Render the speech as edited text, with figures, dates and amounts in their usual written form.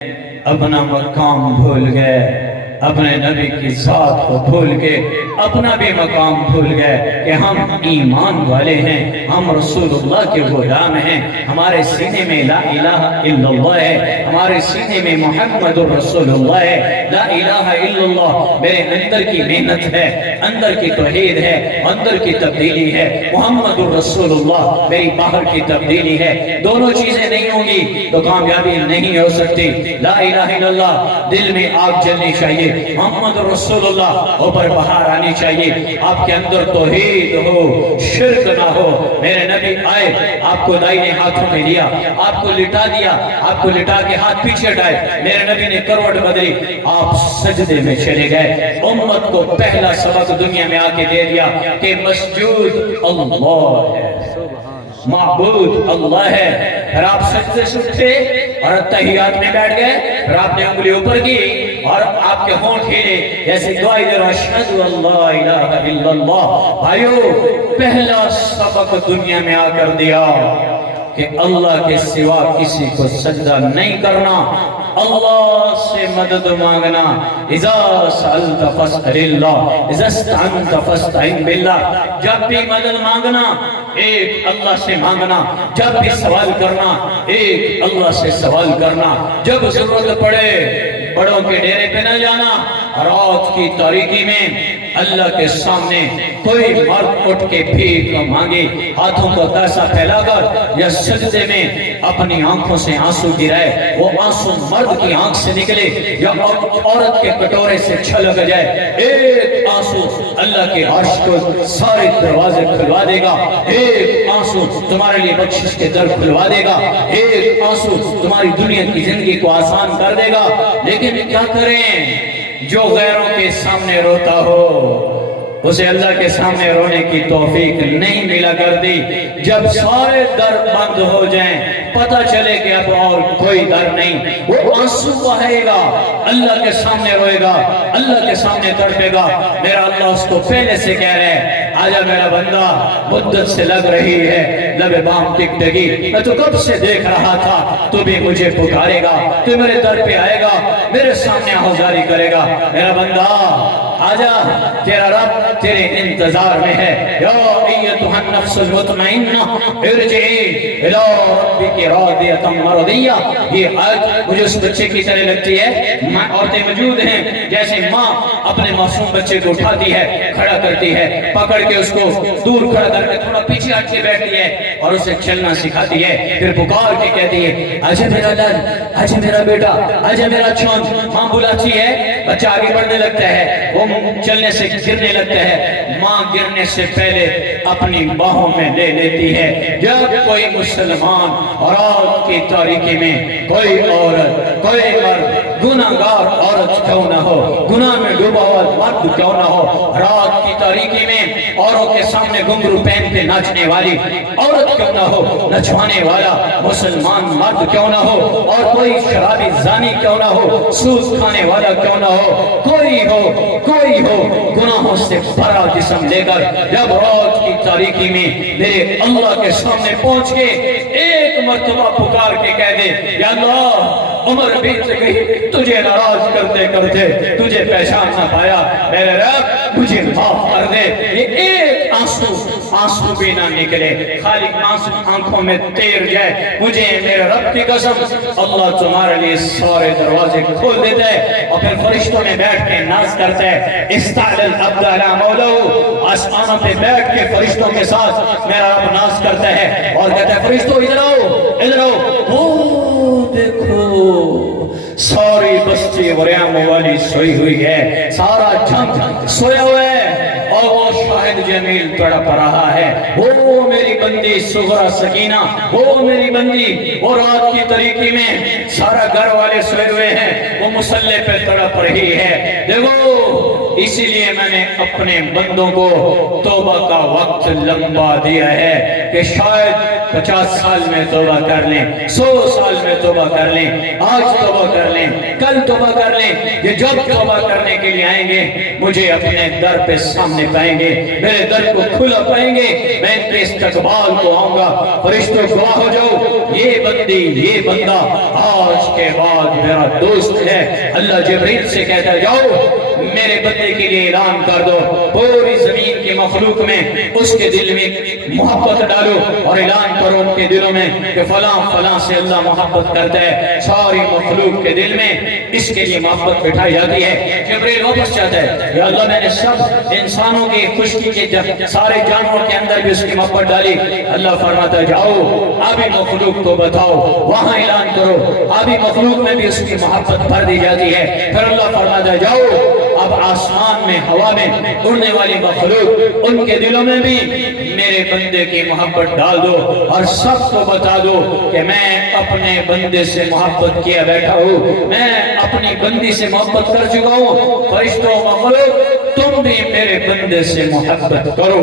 اپنا مقام بھول گئے، اپنے نبی کی ذات کو بھول کے اپنا بھی مقام بھول گئے کہ ہم ایمان والے ہیں، ہم رسول اللہ کے غلام ہیں، ہمارے سینے میں لا الہ الا اللہ ہے، ہمارے سینے میں محمد رسول اللہ ہے۔ لا الہ الا اللہ میرے اندر کی محنت ہے، اندر کی توحید ہے، اندر کی تبدیلی ہے۔ محمد رسول اللہ میری باہر کی تبدیلی ہے۔ دونوں چیزیں نہیں ہوں گی تو کامیابی نہیں ہو سکتی۔ لا الہ الا اللہ دل میں آگ جلنی چاہیے، محمد رسول اللہ اوپر بہار آنی چاہیے، آپ کے اندر توحید ہو، شرک نہ ہو۔ میرے نبی آئے، آپ کو دائنے ہاتھوں میں لیا، آپ کو لٹا دیا، آپ کو لٹا کے ہاتھ پیچھے ہٹائے، میرے نبی نے کروٹ بدلی، آپ سجدے میں چلے گئے۔ امت کو پہلا سبق دنیا میں آ کے دے دیا کہ مسجود اللہ ہے، معبود اللہ ہے۔ پھر آپ سجدے سے اٹھے اور تحیات میں بیٹھ گئے، پھر آپ نے انگلی اوپر کی اور آپ کے ہونٹ ہلے جیسے دعائی دے رہا اشہدو اللہ الہ الا اللہ۔ بھائیو، پہلا سبق دنیا میں آ کر دیا کہ اللہ کے سوا کسی کو سجدہ نہیں کرنا، اللہ سے مدد مانگنا۔ اذا سألت فاسأل اللہ، اذا استعنت فاستعن باللہ۔ جب بھی مدد مانگنا ایک اللہ سے مانگنا، جب بھی سوال کرنا ایک اللہ سے سوال کرنا۔ جب ضرورت پڑے بڑوں کے ڈیرے پہ نہ جانا، رات کی تاریکی میں اللہ کے سامنے کوئی مرد اٹھ کے بھیک مانگے، ہاتھوں کو پیسہ پھیلا کر یا سجدے میں اپنی آنکھوں سے آنسو گرائے، وہ آنسو مرد کی آنکھ سے نکلے یا عورت کے کٹورے سے چھلک جائے، ایک آنسو اللہ کے عرش کو سارے دروازے کھلوا دے گا، ایک آنسو تمہارے لیے بخشش کے در کھلوا دے گا، ایک آنسو تمہاری دنیا کی زندگی کو آسان کر دے گا۔ لیکن کیا کریں؟ جو غیروں کے سامنے روتا ہو اسے اللہ کے سامنے رونے کی توفیق نہیں ملا کرتی۔ جب سارے در بند ہو جائیں، پتہ چلے کہ اب اور کوئی در نہیں، وہ آنسو بہائے گا، اللہ کے سامنے روئے گا، اللہ کے سامنے تڑپے گا۔ میرا اللہ اس کو پہلے سے کہہ رہے ہیں، آجا میرا بندہ، مدت سے لگ رہی ہے لب بام ٹکٹگی، میں تو کب سے دیکھ رہا تھا تو بھی مجھے پکارے گا، تو میرے در پہ آئے گا، میرے سامنے آہوزاری کرے گا۔ میرا بندہ آجا، تیرا رب تیرے انتظار میں ہے۔ یا ایتھا النفس المطمئنہ ارجعی الی ربک راضیۃ مرضیہ۔ یہ آیت مجھے اس بچے کی طرح لگتی ہے، عورتیں موجود ہیں جیسے ماں اپنے معصوم بچے کو اٹھاتی ہے، کھڑا کرتی ہے، پکڑ کے اس کو دور کھڑا کر کے تھوڑا پیچھے ہٹ کے بیٹھتی ہے اور اسے چلنا سکھاتی ہے، پھر پکار کے کہتی ہے آجا میرا لال، آجا میرا بیٹا، آجا میرا چوند۔ ماں بلاتی ہے، بچہ آگے بڑھنے لگتا ہے، وہ چلنے سے گرنے لگتا ہے، ماں گرنے سے پہلے اپنی باہوں میں لے لیتی ہے۔ جب کوئی مسلمان رات کی تاریکی میں کوئی عورت، کوئی مرد، گناہگار عورت کیوں نہ ہو، گناہ میں ڈوبا ہوا مرد کیوں نہ ہو، رات کی تاریکی میں اوروں کے سامنے گھنگرو پہن کے ناچنے والی عورت کیوں نہ ہو، نچوانے والا مسلمان مرد کیوں نہ ہو، اور کوئی شرابی زانی کیوں نہ ہو، سود کھانے والا کیوں نہ ہو، کوئی ہو گناہوں سے بھرا جسم لے کر جب رات کی تاریکی میں میرے اللہ کے سامنے پہنچ کے ایک مرتبہ پکار کے کہہ دے یا اللہ عمر بیت گئی، تجھے ناراض کرتے کرتے تجھے پہچان نہ پایا، میرے رب مجھے معاف کر دے۔ یہ ایک آنسو بھی نہ نکلے، خالی آنکھوں میں تیر جائے، مجھے میرے رب کی قسم اللہ تمہارے لیے سارے دروازے کھول دیتا ہے، اور پھر فرشتوں میں بیٹھ کے ناز کرتا ہے استعلی العبد علی مولاہ۔ آسمانوں پہ بیٹھ کے فرشتوں کے ساتھ میرا رب ناز کرتا ہے اور کہتا ہے فرشتوں ادھر آؤ، وہ دیکھو ساری بستی وریام والی سوئی ہوئی ہے، سارا جھنگ سویا ہوا ہے، اور وہ شاہد جمیل تڑپ رہا ہے، وہ میری بندی صغرا سکینہ، وہ میری بندی، وہ رات کی تاریکی میں سارا گھر والے سوئے ہوئے ہیں، وہ مسلح پہ تڑپ رہی ہے۔ دیکھو اسی لیے میں نے اپنے بندوں کو توبہ کا وقت لمبا دیا ہے کہ شاید 50 سال میں توبہ کر لیں، 100 سال میں توبہ کر لیں، آج توبہ کر لیں، کل توبہ کر لیں۔ یہ جب توبہ کرنے کے لیے آئیں گے مجھے اپنے در پہ سامنے پائیں گے، میرے در کو کھلا پائیں گے، میں ان کے استقبال کو آؤں گا۔ فرشتوں گواہ ہو جاؤ، یہ بندی یہ بندہ آج کے بعد میرا دوست ہے۔ اللہ جبریل سے کہتا ہے جاؤ میرے بندے کے لیے اعلان کر دو، پوری زمین کی مخلوق میں اس کے دل میں محبت ڈالو اور اعلان کرو ان کے دلوں میں کہ فلاں فلاں سے اللہ محبت کرتا ہے۔ ساری مخلوق کے دل میں اس کے لیے محبت بٹھائی جاتی ہے۔ جبریل واپس جاتا ہے، یا اللہ میں نے سب انسانوں کی خشکی کے سارے جانوروں کے اندر بھی اس کی محبت ڈالی۔ اللہ فرماتا ہے جاؤ ابھی مخلوق کو بتاؤ، وہاں اعلان کرو، ابھی مخلوق میں بھی اس کی محبت بھر دی جاتی ہے۔ پھر اللہ فرماتا ہے جاؤ اب آسمان میں ہوا میں اڑنے والی مخلوق ان کے دلوں میں بھی میرے بندے کی محبت ڈال دو اور سب کو بتا دو کہ میں اپنے بندے سے محبت کیا بیٹھا ہوں، میں اپنی بندی سے محبت کر چکا ہوں۔ فرشتوں مخلوق تم بھی میرے بندے سے محبت کرو۔